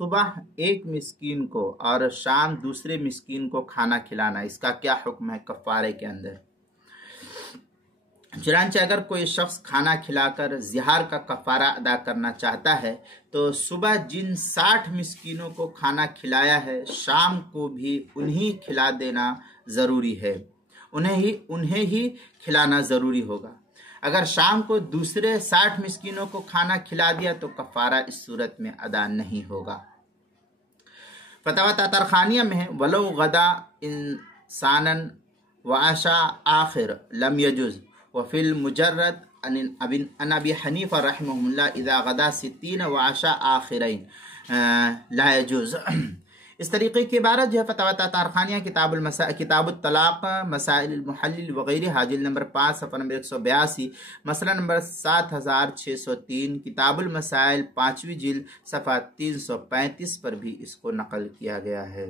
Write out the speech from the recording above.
सुबह एक मिस्कीन को और शाम दूसरे मिस्कीन को खाना खिलाना, इसका क्या हुक्म है कफ़ारे के अंदर। चुनांचे अगर कोई शख्स खाना खिलाकर ज़िहार का कफ़ारा अदा करना चाहता है तो सुबह जिन 60 मिस्कीनों को खाना खिलाया है शाम को भी उन्हीं खिला देना ज़रूरी है, उन्हें ही खिलाना ज़रूरी होगा। अगर शाम को दूसरे 60 मिस्कीनों को खाना खिला दिया तो कफ़ारा इस सूरत में अदा नहीं होगा। फतवा तातरखानिया में है, वलो गदा इंसानन व आशा आखिर लम यजुज़ वफ़िल मुजर्रद अन अबी हनीफ़ा रहमहुल्लाह इज़ा गदा सित्तीन व आशा आखिरैन ला यजुज़। इस तरीके की इबारत जो है फतवा तातरखानिया किताबुत तलाक़ मसाइल मुहल्लिल वगैरह हाजिल नंबर 5 सफ़ा नंबर 182 मसला नंबर 7603 किताबुल मसाइल 5वीं जिल्द सफ़ा 335 पर भी इसको नकल किया गया है।